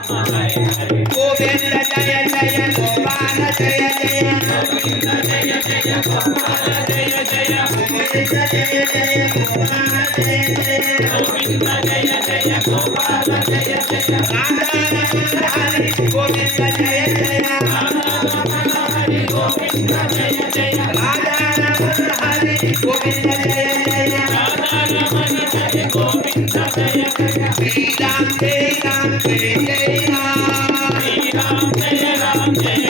గోవింద జయ జయ గోపాల జయ జయ గోవింద జయ జయ గోపాల జయ జయ గోవింద జయ జయ గోపాల జయ జయ గోవింద జయ జయ గోపాల జయ జయ రాధా రామ జయ రామ జయ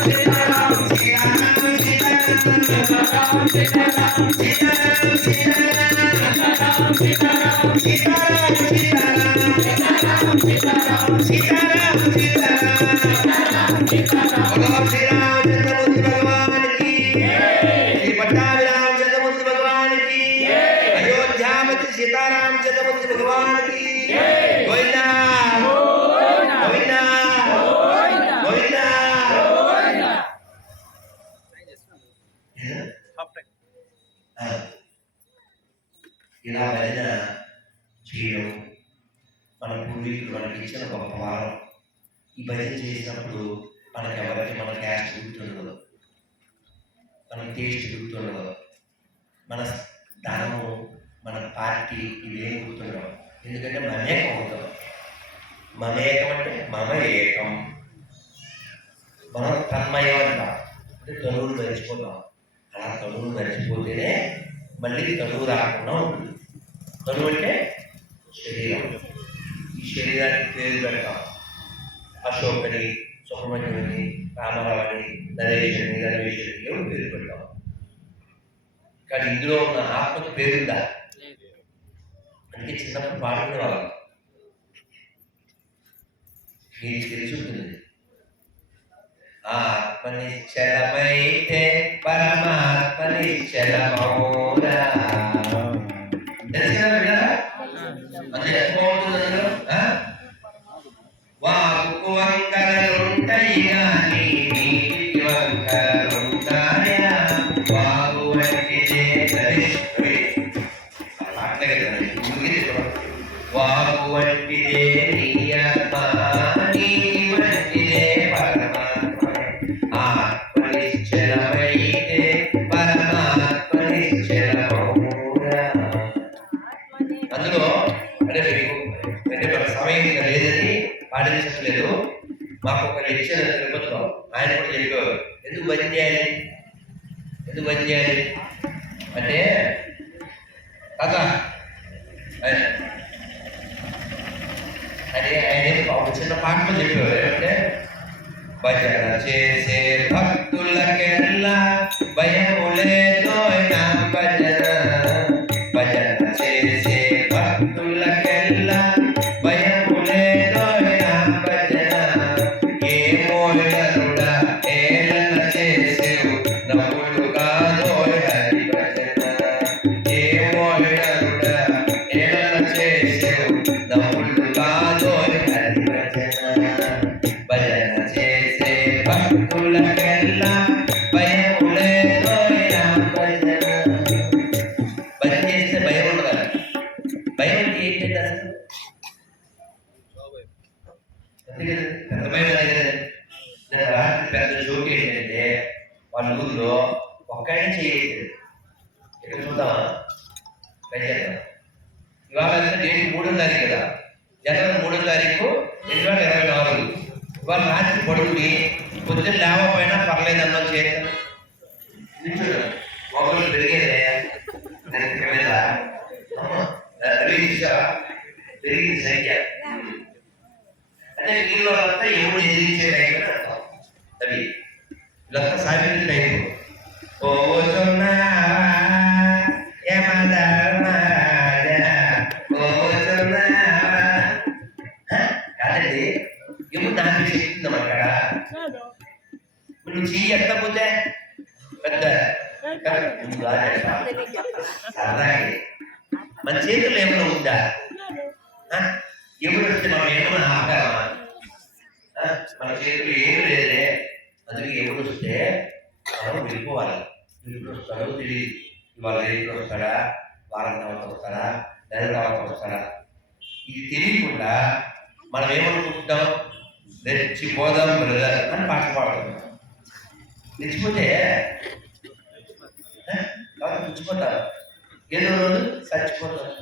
ఇలా భజన చేయడం మన పూర్వీకులు మనకి ఇచ్చిన గొప్ప వారం ఈ భజన చేసినప్పుడు మనకి ఎవరికి మన క్యాస్ట్ గుర్తుండదు. మన టేస్ట్ గుర్తుండదు. మన ధనము మన పార్టీ ఇవేం గుర్తుండవు. ఎందుకంటే మమేకం అవుతాం మమేకం అంటే మమ ఏకం మనం తన్మయం అంటాం. అంటే తనువులు మరిచిపోతాం. అలా తనువులు మరిచిపోతేనే మళ్ళీ తనువు రాకుండా ఉంటుంది. తను అంటే శరీరం. ఈ శరీరానికి పేరు పెడతాం అశోక్ అని సుబ్రహ్మణ్యం అని రామారావు అని నరేష్ పేరు పెడతాం కానీ ఇందులో ఉన్న ఆత్మకు పేరుందా? అందుకే చిన్నప్పుడు పాడుకునే వాళ్ళం మీరు తెలిసి ఉంటుంది. ఆత్మనిశ్చలమైతే పరమాత్మనిశ్చలమౌరా సరదా మన చేతులు ఏమైనా ఉందా? ఎప్పుడు వస్తే మనం ఏమైనా ఆపామా మన చేతులు ఏం లేదే. అందుకే ఎప్పుడు వస్తే మనం వెళ్ళిపోవాలి. ఎప్పుడు వస్తాడో తెలియదు. ఇవాళ ఎప్పుడు వస్తాడా వారం తర్వాత వస్తాడా నెల తర్వాత వస్తాడా ఇది తెలియకుండా మనం ఏమనుకుంటాం? రెచ్చిపోదాం బ్రదర్ అని పాట పాడుతున్నాం. రెచ్చిపోతే చచ్చిపోతారు. ఏదో రోజు చచ్చిపోతారు.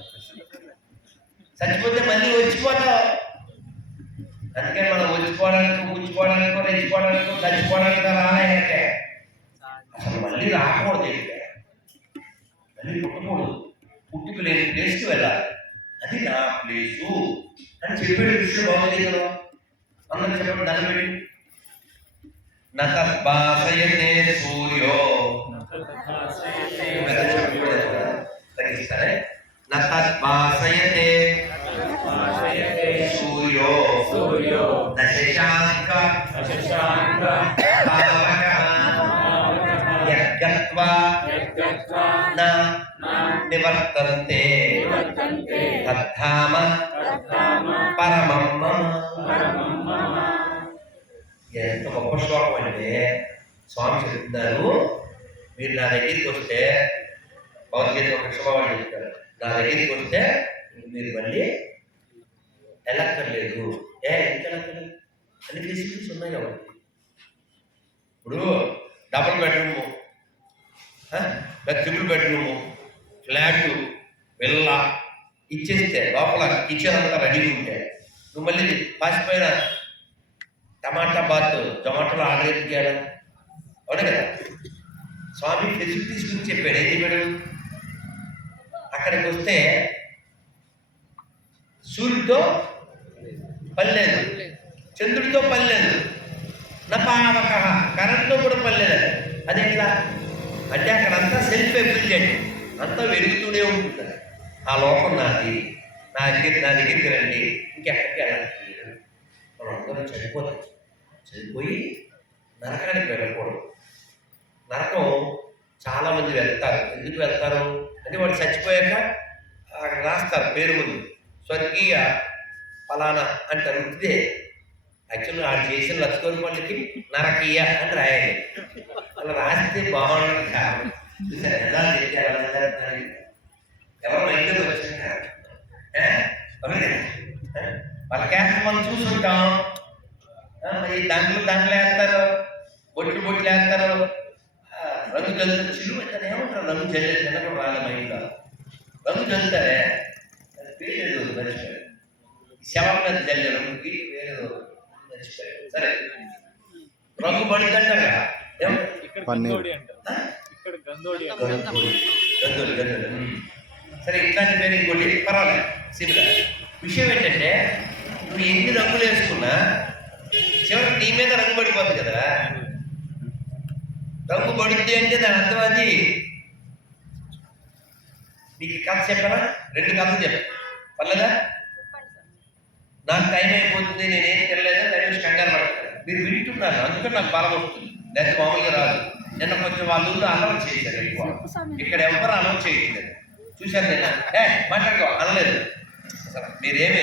చచ్చిపోతే మళ్ళీ వచ్చిపోతావు అందుకే మనం వచ్చిపోవడానికి కూర్చుకోవడానికి రెచ్చిపోవడానికి చచ్చిపోవడానికి రాలేదంటే అసలు మళ్ళీ రాకూడదు ఏంటంటే మళ్ళీ పుట్టకూడదు. పుట్టుకు లేని ప్లేస్కి వెళ్ళాలి. అది నా ప్లేసు అని చెప్పేది విషయం బాగుంది కదా అందరూ చెప్పండి దాన్ని పెట్టి నతద్భాసయతే సూర్యో. తగ్గిస్తారే నతద్భాసయతే సూర్యో సూర్యో న శశాంక శశాంక తావకః యద్గత్వా యద్గత్వా న నివర్తంతే నివర్తంతే తద్ధామ తద్ధామ పరమం మమ పరమం మమ ఎంత గొప్ప శ్లోకం అంటే స్వామి చెప్తున్నారు మీరు నా దగ్గరికి వస్తే భగవద్గీత కృష్ణబాబు చెప్తారు నా దగ్గరికి వస్తే మీరు మళ్ళీ వెళ్ళక్కర్లేదు. ఏ ఎందుకు వెళ్ళక్కర్లేదు? అన్ని ఫెసిలిటీస్ ఉన్నాయి కాబట్టి. ఇప్పుడు double bedroom triple bedroom flat villa ఇచ్చేస్తే లోపల కిచెన్ అంతా రెడీ ఉంటే నువ్వు మళ్ళీ పాసిపోయిన టమాటా బాత్ టమాటాలు ఆర్డర్ ఎందుకు అవును కదా? స్వామి ఫెసిలిటీస్ గురించి చెప్పాడు. ఏంటి మేడం అక్కడికి వస్తే సూర్యుడితో పని చంద్రుడితో పని నపావక కరెంట్తో కూడా పని లేదు అది ఎట్లా? అంటే అక్కడ అంతా సెల్ఫ్ ఎఫిషియెంట్ అంతా వెలుగుతూనే ఉంటుంది. ఆ లోకం నాది నా దగ్గర నా దగ్గరికి రండి ఇంకెక్కడికి వెళ్ళాలి మనం అందరం చనిపోతాం. చనిపోయి నరకానికి వెళ్ళకూడదు. నరకం చాలా మంది వెళ్తారు. ఎందుకు వెళ్తారు? అంటే వాడు చచ్చిపోయాక అక్కడ రాస్తారు పేరు ముందు. స్వర్గీయ ఫలానా అంటారు ఇదే యాక్చువల్గా ఆడు చేసిన లక్ష్మణ్ వాళ్ళకి నరకీయ అని రాయాలి. అలా రాస్తే బాగుండదు కాదు. ఎలా చేశారు? ఎవరు మైండ్లోకి వచ్చింటారు వాళ్ళ క్యాస్ట్ మనం చూసుంటాం ఈ దండలు దాంట్లో దాంట్లో వేస్తారు. బొట్లు బొట్లు వేస్తారు. రంగు చల్లుతారు చిల్లు అంటే ఏమంటారు రంగు చల్లేదు తినడం రాలే మైండ్లో రంగు చల్లుతారే అది పేరు మర్చిపోయారు శవం మీద చల్లే రంగుకి వేరేదో సరే రంగు అంటారు. గంధోడి గంధోడి. గంధోడి. సరే ఇట్లాంటి పేరు ఇంకోటి. పర్వాలేదు. సిమిలర్ విషయం ఏంటంటే నువ్వు ఎన్ని రంగులు వేసుకున్నా చివరికి నీ మీద రంగు పడిపోతుంది కదా. డబ్బు పడుద్ది అంటే దాని అర్థం అది. మీకు ఈ కథ చెప్పనా? రెండు కథలు చెప్పాను పర్లేదా? నాకు టైం అయిపోతుంది నేనేం తెలియలేదు దయచేసి కంగారు పడతాను మీరు వింటున్నారు అందుకని నాకు బలం వస్తుంది. లేకపోతే మామూలుగా రాదు. నిన్న కొంచెం వాళ్ళ ఊళ్ళో అలవాటు చేశారు ఎక్కువ. ఇక్కడ ఎవరు అలవాటు చేయట్లేదు. చూశారు నిన్న. ఏ మాట్లాడుకో అనలేదు. అసలు మీరేమి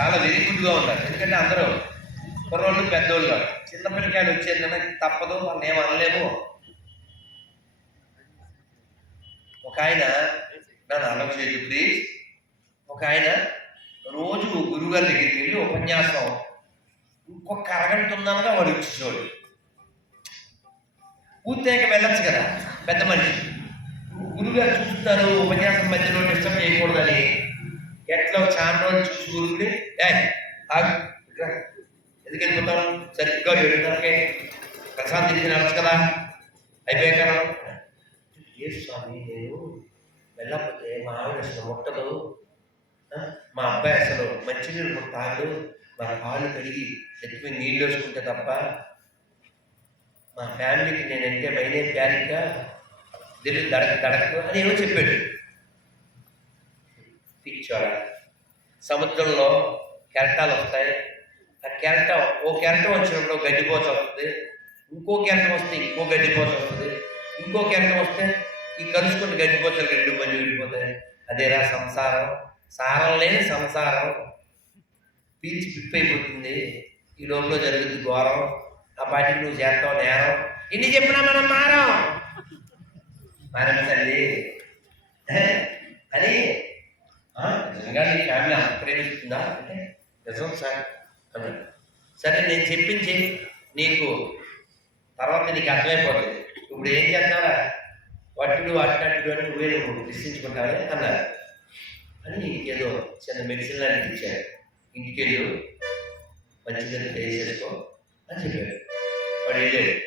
చాలా వెరీ గుడ్గా ఉన్నారు. ఎందుకంటే అందరూ కుర్రోళ్ళు పెద్దోళ్ళు. కాదు. చిన్న పిల్లకాయలు వచ్చేది కనుక తప్పదు వాళ్ళని ఏమనలేము అనలేము. ఒక ఆయన నన్ను అలవాటు చేయదు ప్లీజ్ ఒక ఆయన రోజు గురుగారి దగ్గరికి వెళ్ళి ఉపన్యాసం ఇంకొక అరగంట ఉందనగా వాడు వచ్చేవాడు పూర్తయ్యాక వెళ్ళొచ్చు కదా పెద్ద మనిషి. గురుగారు చూస్తున్నారు ఉపన్యాసం మధ్యలో డిస్టర్బ్ చేయకూడదని. ఎట్లా చాలా రోజులు చూసి గురువుని ఏ ఎందుకు వెళ్ళిపోతాను సరిగ్గా ఏడున్నరకే ప్రశాంతి తిరిగి నడచ్చు కదా. అయిపోయాక ఏ స్వామి నేను వెళ్ళకపోతే మా ఆవిడ అసలు ముట్టదు. మా అబ్బాయి అసలు మంచినీళ్ళు కూడా తాగడు మన పాలు కడిగి ఎత్తిపోయి నీళ్ళు వేసుకుంటే తప్ప మా ఫ్యామిలీకి నేనంటే మైనే ప్యారిగా దిల్లు దడక దడకు అని ఏమో చెప్పాడు. పిచ్చోడ. సముద్రంలో కెరటాలు వస్తాయి. కెరట ఓ కెరటం వచ్చినప్పుడు ఒక గడ్డిపోచ వస్తుంది. ఇంకో కెరటం వస్తే ఇంకో గడ్డిపోచ వస్తుంది. ఇంకో కెరటం వస్తే ఈ కలుసుకుని గడ్డిపోచలు రెండు మంది విడిపోతాయి. అదేరా సంసారం. సారం లేని సంసారం. పీల్చి అయిపోతుంది. ఈ లోపల జరుగుతుంది ఘోరం. ఆ పాటికి నువ్వు చేస్తావు నేరం. ఇన్ని చెప్పినా మనం మారం. మారం తల్లి. అని నిజంగా నీ ఫ్యామిలీ అంత ప్రేమిస్తుందా? అంటే నిజం సార్. సరే నేను చెప్పించి నీకు తర్వాత నీకు అర్థమైపోతుంది. ఇప్పుడు ఏం చేస్తారా వట్టుడు అట్టడు అని నువ్వే నువ్వు డిస్టించుకుంటావే అన్నారు. అని ఏదో చిన్న మెడిసిన్ లాంటిది ఇచ్చారు. ఇంటికి వెళ్ళు మంచిగా వేసేసుకో అని చెప్పాడు. వాడు వెళ్ళాడు.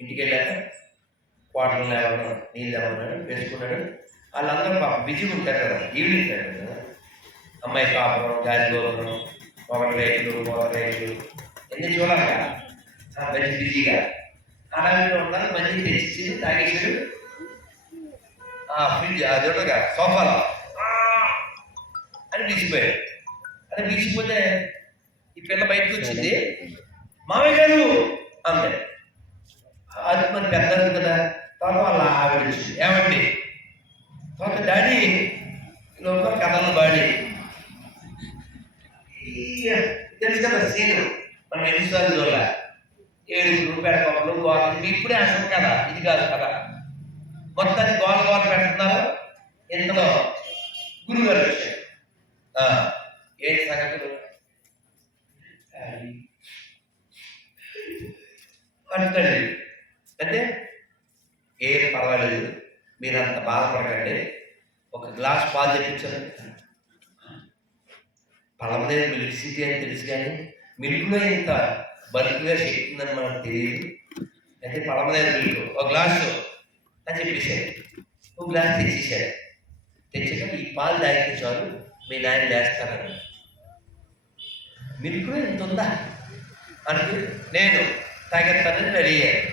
ఇంటికి వెళ్ళాక క్వార్టర్లు లేవడం నీళ్ళు ఎవరన్నాడు వేసుకున్నాడు వాళ్ళందరూ పాప బిజీగా ఉంటారు కదా. ఈవినింగ్ టైం కదా. అమ్మాయి పాపం గాలి గోపురం ఒకటి రైతులు ఒక రైతులు ఎన్ని చూడాలి కదా మంచి బిజీగా అలాగే ఉన్నారు మంచి తెచ్చి తాగేసాడు ఆ ఫ్రిడ్జ్ అది ఉండగా సోఫాలో అని బీసిపోయాడు అని బీసిపోతే ఈ పిల్ల బయటకు వచ్చింది మామయ్య గారు అందే అది మరి పెద్ద కదా తర్వాత వాళ్ళ ఆవిడ ఏమండి తర్వాత డాడీ లోపల కథలు బాడి తెలుసు కదా సీన్ మనం ఎన్నిసార్లు చూడాల? ఏడుగురు పెడపలు గోడలు ఇప్పుడే అసలు కదా ఇది కాదు కదా. మొత్తాన్ని గోడ గోడ పెడుతున్నారు. ఇంతలో గురుగారు వచ్చారు. ఏంటి సంగతులు? అంటాడు. అంటే ఏం పర్వాలేదు. మీరంత బాధపడకండి. ఒక గ్లాస్ పాలు తెప్పించారు. పలమనేది మిల్క్ సిటీ అని తెలుసు కానీ మిల్క్లో ఇంత బల్క్గా శక్తి ఉందని మనకు తెలియదు. అయితే పలమనేది మిల్క్ ఒక గ్లాసు అని చెప్పేశాడు ఒక గ్లాస్ తెచ్చేసాడు తెచ్చాక ఈ పాలు తాగితే చాలు మీ నాయన చేస్తానని మిల్క్లో ఇంత ఉందా? అని నేను తాగేస్తానని రెడీ అయ్యాను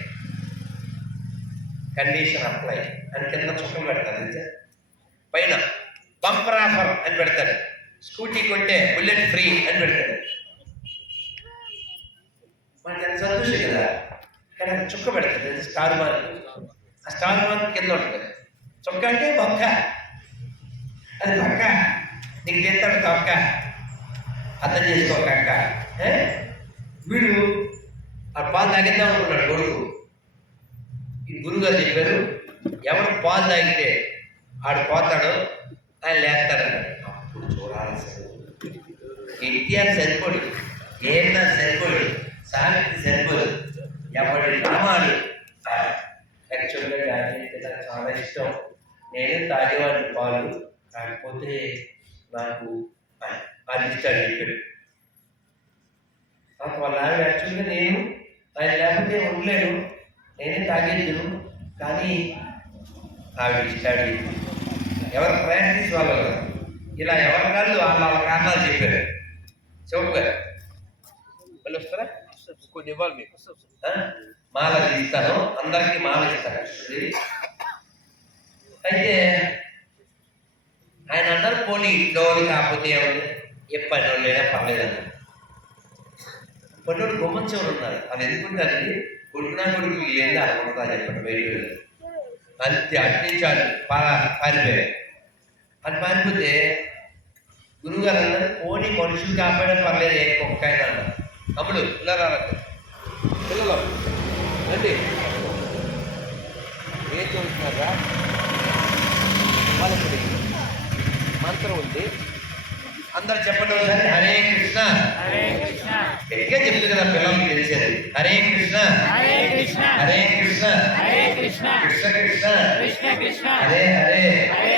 కండిషన్ అప్లై. అని కింద చుక్కలు పెడతాను పైన బంపర్ ఆఫర్ అని పెడతాడు స్కూటీ కొంటే బుల్లెట్ ఫ్రీ అని పెడతాడు మనకి ఎంత సంతోషం కదా. కానీ అది చుక్క పెడతాడు అది స్టార్ మార్క్. ఆ స్టార్ మార్క్ కింద ఉంటుంది. చుక్క అంటే బొక్క. అది బొక్క. నీకు తెస్తాడు తొక్క అర్థం చేసుకో అక్క ఏ? వీడు ఆ పాలు తాగిద్దాం అనుకున్నాడు కొడుకు. ఈ గురుగారు చెప్పారు ఎవరు పాలు తాగితే ఆడు పోతాడు ఆయన లేస్తాడు అన్నాడు ఎన్టీఆర్ సరిపోడు ఏమన్నా సరిపోడు సావిత్రి సరిపోదు. ఎవరి నామాలు యాక్చువల్గా డాడీ నాకు చాలా ఇష్టం. నేను తాగేవాడిని పాలు కాకపోతే నాకు అది ఇష్టాలు చెప్పాడు. నాకు వాళ్ళ ఆవిడ యాక్చువల్గా నేను ఆయన లేకపోతే ఉండలేను నేనే తాగేద్దును కానీ ఆవిడ ఇష్టాడు ఎవరు ప్రయాణించి వాళ్ళు ఇలా ఎవరి కాళ్ళు వాళ్ళ వాళ్ళ కారణాలు చెప్పారు? చౌక్ గారు. మళ్ళీ వస్తారా? కొన్ని ఇవ్వాలి మీకు? మాల ఇస్తాను అందరికీ మాల ఇస్తాను. అయితే ఆయన అన్నారు పోనీ డోలు కాకపోతే ఏముంది? ఏ పని వాళ్ళైనా పర్లేదన్నారు. పన్నోడు గొమ్మంచవులు ఉన్నారు. అది ఎందుకుంటారండి కొడుకునా కొడుకు ఏంది అనుకుంటా చెప్పండి బయట అంతే అట్టించాడు పారా పారిపోయాడు అని పారిపోతే గురువుగారు అన్నారు పోనీ మనుషులు కాపాడే పర్లేదు ఏ కుక్క అయినా అన్నారు రాలేదు పిల్లలు రండి. ఏం చదువుతున్నారా వాళ్ళకి మంత్రం ఉంది. అందరు చెప్పండి ఒకసారి హరే కృష్ణ. హరే కృష్ణ. గట్టిగా చెప్తుంది కదా పిల్లలకి తెలిసేది. హరే కృష్ణ. హరే కృష్ణ. హరే కృష్ణ. హరే కృష్ణ. కృష్ణ కృష్ణ. కృష్ణ కృష్ణ. హరే హరే. హరే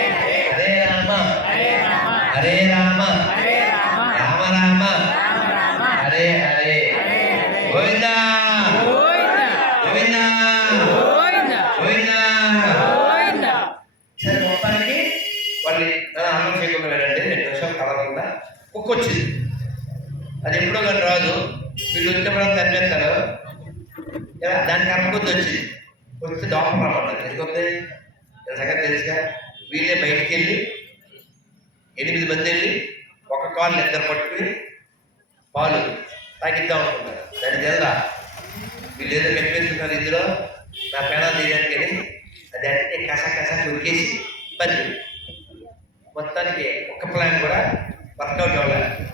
ఎనిమిది మంది వెళ్ళి ఒక కాలు నిద్ర పట్టుకుని పాలు తాగిద్దాం అనుకున్నారు. దాని తెల్దా వీళ్ళు ఏదో చెప్పేస్తున్నారు ఇందులో నా పేణాలు తీయడానికి అని. అది అంటే కస కస ఉరికేసి ఇబ్బంది. మొత్తానికి ఒక్క ప్లాన్ కూడా వర్కౌట్ అవ్వాలి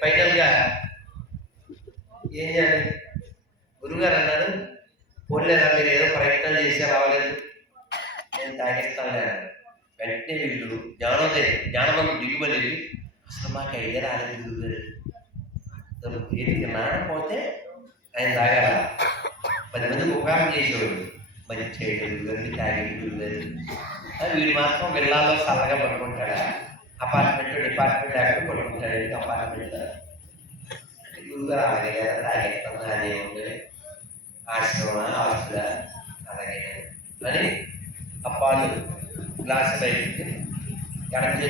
ఫైనల్గా ఏం చేయాలి? గురుగారు అన్నారు పోలేరా మీరు ఏదో ప్రయత్నాలు చేసి రావలేదు. నేను తాగిస్తాను అన్నారు వెంటనే వీళ్ళు జ్ఞానోదయం జ్ఞానబంధు దిగుబడి అసలు మాకు ఐడియా రాలేదు గురుగారు వీటికి నానపోతే ఆయన తాగాల? పది మంది ఉపకారం చేసేవాడు మంచి చేయడం గురుగారు తాగేది గురుగారు వీడు మాత్రం వెళ్ళాలో చల్లగా పడుకుంటాడా? అపార్ట్మెంట్ డిపార్ట్మెంట్ లేకపోతే పడుకుంటాడు? అపార్ట్మెంట్ గురుగారు అలాగే కదా అదే ఉంది. ఆశ్రమ ఆస్తుల అలాగే. అని అప్పాలు గ్లాస్ బయటికి కనెక్ట్